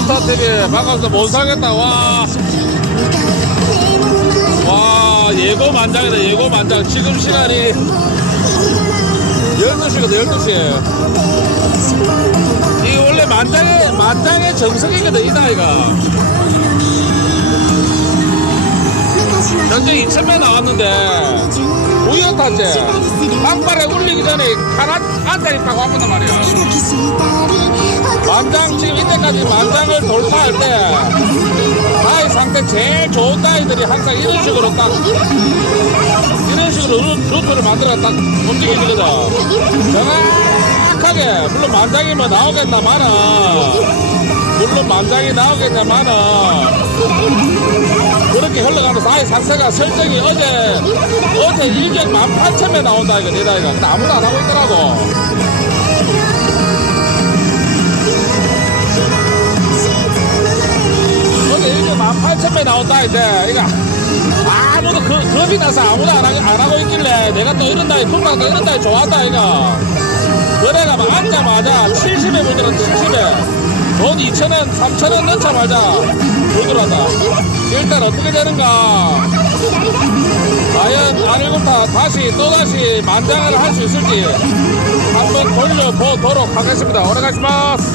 몬스타TV 반갑습니다 못 살겠다. 와. 와 예고 만장이다 예고 만장. 지금 시간이 12시거든 12시. 이 원래 만장의 만장의 정석이거든 이 나이가. 현재 2천명 나왔는데 우연탄재. 빵발에 울리기 전에 하나 앉아 있다고 하면 말이야 만장 지금 이때까지 만장을 돌파할 때 나이 상태 제일 좋은 나이들이 항상 이런 식으로 딱 이런 식으로 루- 루트를 만들어 딱 움직이거든. 정확하게 물론 만장이면 나오겠나마는 물론 만장이 나오겠냐마는 그렇게 흘러가면서 아예 상세가 설정이 어제 어제 일격 18,000명 나온다 이거 내 나이가 근데 아무도 안 하고 있더라고 18,000명 나온다 이제. 이거 아무도 그, 겁이 나서 아무도 안, 하, 안 하고 있길래 내가 또 이런 나이 금방 또 이런 나이 좋아한다 이거. 그래가 막 앉자마자 70에 물들어 70에. 돈 2천원 3천원 넣자마자 물들어다. 일단 어떻게 되는가? 과연 아닐부터 다시 또다시 만장을 할 수 있을지 한번 돌려보도록 하겠습니다. 오래가시마스